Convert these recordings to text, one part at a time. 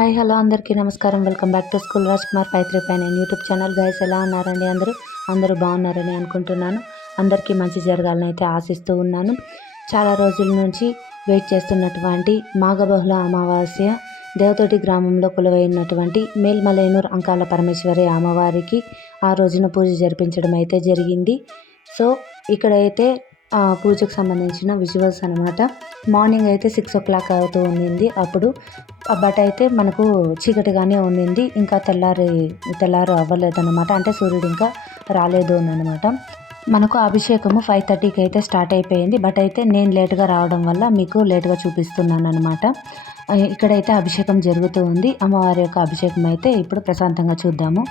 Hi hello అందరికీ నమస్కారం. Welcome back to school Rajkumar 535 YouTube channel. Guys ఎలా ఉన్నారండి? అందరూ బాగున్నారని అనుకుంటున్నాను. అందరికీ మంచి జరగాలని అయితే ఆశిస్తూ ఉన్నాను. చాలా రోజుల నుంచి వెయిట్ చేస్తున్నటువంటి మాఘబహుళ అమావాస్య దేవతోటి గ్రామంలో కొలువైనటువంటి మేల్మలైనూర్ అంకాల పరమేశ్వరి అమ్మవారికి ఆ రోజున పూజ జరిపించడం అయితే జరిగింది. సో ఇక్కడైతే పూజకు సంబంధించిన విజువల్స్ అనమాట. మార్నింగ్ అయితే 6 o'clock అవుతూ ఉండింది. అప్పుడు బట్ అయితే మనకు చీకటిగానే ఉండింది. ఇంకా తెల్లారు అవ్వలేదన్నమాట. అంటే సూర్యుడు ఇంకా రాలేదు అనమాట. మనకు అభిషేకము 5:30కి అయితే స్టార్ట్ అయిపోయింది. బట్ అయితే నేను లేట్గా రావడం వల్ల మీకు లేట్గా చూపిస్తున్నాను అనమాట. ఇక్కడైతే అభిషేకం జరుగుతూ ఉంది. అమ్మవారి యొక్క అభిషేకం అయితే ఇప్పుడు ప్రశాంతంగా చూద్దాము.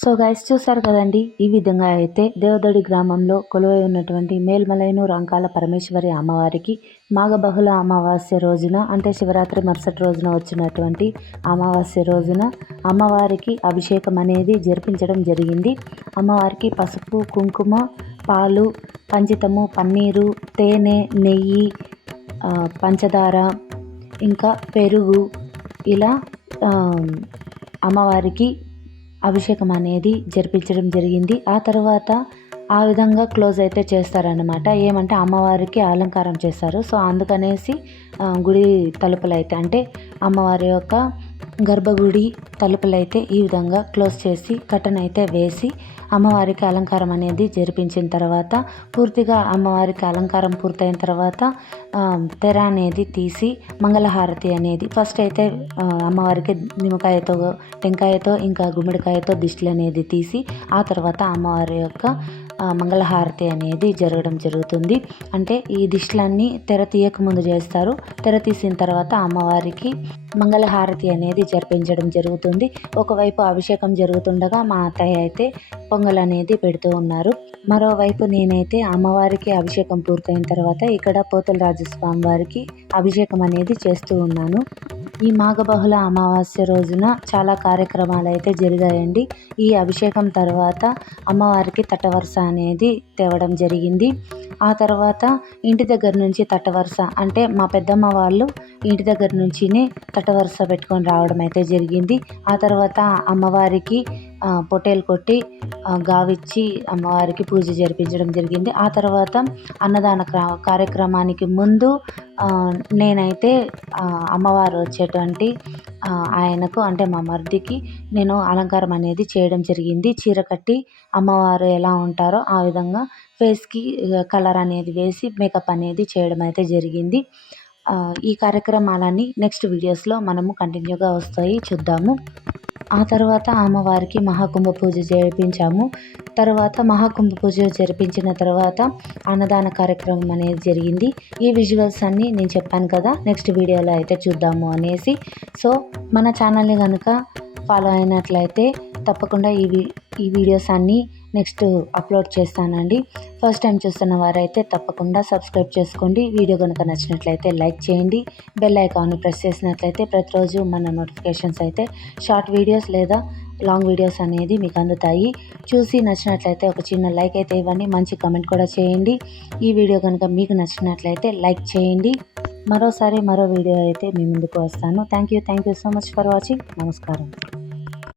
సో గైస్ చూసారు కదండి, ఈ విధంగా అయితే దేవదడి గ్రామంలో కొలువై ఉన్నటువంటి మేల్మలైనూరు అంకాల పరమేశ్వరి అమ్మవారికి మాఘబహుళ అమావాస్య రోజున అంటే శివరాత్రి మరుసటి రోజున వచ్చినటువంటి అమావాస్య రోజున అమ్మవారికి అభిషేకం అనేది జరిపించడం జరిగింది. అమ్మవారికి పసుపు, కుంకుమ, పాలు, పంచితము, పన్నీరు, తేనె, నెయ్యి, పంచదార, ఇంకా పెరుగు ఇలా అమ్మవారికి అభిషేకం అనేది జరిపించడం జరిగింది. ఆ తర్వాత ఆ విధంగా క్లోజ్ అయితే చేస్తారన్నమాట. ఏమంటే అమ్మవారికి అలంకారం చేస్తారు. సో అందుకనేసి గుడి తలుపులైతే అంటే అమ్మవారి యొక్క గర్భగుడి తలుపులైతే ఈ విధంగా క్లోజ్ చేసి కర్టెన్ అయితే వేసి అమ్మవారికి అలంకారం అనేది జరిపించిన తర్వాత పూర్తిగా అమ్మవారికి అలంకారం పూర్తయిన తర్వాత తెర అనేది తీసి మంగళహారతి అనేది ఫస్ట్ అయితే అమ్మవారికి నిమ్మకాయతో, టెంకాయతో, ఇంకా గుమ్మడికాయతో దిష్టిలు అనేది తీసి ఆ తర్వాత అమ్మవారి యొక్క మంగళహారతి అనేది జరగడం జరుగుతుంది. అంటే ఈ దిష్టిలన్నీ తెర తీయక ముందు చేస్తారు. తెర తీసిన తర్వాత అమ్మవారికి మంగళహారతి అనేది జరిపించడం జరుగుతుంది. ఒకవైపు అభిషేకం జరుగుతుండగా మా అత్తయ్య అయితే పొంగల్ అనేది పెడుతూ ఉన్నారు. మరోవైపు నేనైతే అమ్మవారికి అభిషేకం పూర్తయిన తర్వాత ఇక్కడ పోతలరాజస్వామి వారికి అభిషేకం అనేది చేస్తూ ఉన్నాను. ఈ మాఘబహుళ అమావాస్య రోజున చాలా కార్యక్రమాలు అయితే జరిగాయండి. ఈ అభిషేకం తర్వాత అమ్మవారికి తట్టవరస అనేది తేవడం జరిగింది. ఆ తర్వాత ఇంటి దగ్గర నుంచి తట్టవరస అంటే మా పెద్దమ్మ వాళ్ళు ఇంటి దగ్గర నుంచినే తట్టవరస పెట్టుకొని రావడం అయితే జరిగింది. ఆ తర్వాత అమ్మవారికి పొట్టేలు కొట్టి గావిచ్చి అమ్మవారికి పూజ జరిపించడం జరిగింది. ఆ తర్వాత అన్నదాన కార్యక్రమానికి ముందు నేనైతే అమ్మవారు వచ్చేటువంటి ఆయనకు అంటే మా మరిదికి నేను అలంకారం అనేది చేయడం జరిగింది. చీర కట్టి అమ్మవారు ఎలా ఉంటారో ఆ విధంగా ఫేస్కి కలర్ అనేది వేసి మేకప్ అనేది చేయడం అయితే జరిగింది. ఈ కార్యక్రమాలన్నీ నెక్స్ట్ వీడియోస్లో మనము కంటిన్యూగా వస్తాయి, చూద్దాము. ఆ తర్వాత అమ్మవారికి మహాకుంభ పూజ జరిపించాము. తర్వాత మహాకుంభ పూజ జరిపించిన తర్వాత అన్నదాన కార్యక్రమం అనేది జరిగింది. ఈ విజువల్స్ అన్నీ నేను చెప్పాను కదా, నెక్స్ట్ వీడియోలో అయితే చూద్దాము అనేసి. సో మన ఛానల్ని కనుక ఫాలో అయినట్లయితే తప్పకుండా ఈ వీడియోస్ అన్నీ నెక్స్ట్ అప్లోడ్ చేస్తానండి. ఫస్ట్ టైం చూస్తున్న వారైతే తప్పకుండా సబ్స్క్రైబ్ చేసుకోండి. వీడియో కనుక నచ్చినట్లయితే లైక్ చేయండి. బెల్ ఐకాన్ని ప్రెస్ చేసినట్లయితే ప్రతిరోజు మన నోటిఫికేషన్స్ అయితే షార్ట్ వీడియోస్ లేదా లాంగ్ వీడియోస్ అనేది మీకు అందుతాయి. చూసి నచ్చినట్లయితే ఒక చిన్న లైక్ అయితే ఇవ్వండి, మంచి కమెంట్ కూడా చేయండి. ఈ వీడియో కనుక మీకు నచ్చినట్లయితే లైక్ చేయండి. మరో వీడియో అయితే మీ ముందుకు వస్తాను. Thank you so much for watching. నమస్కారం.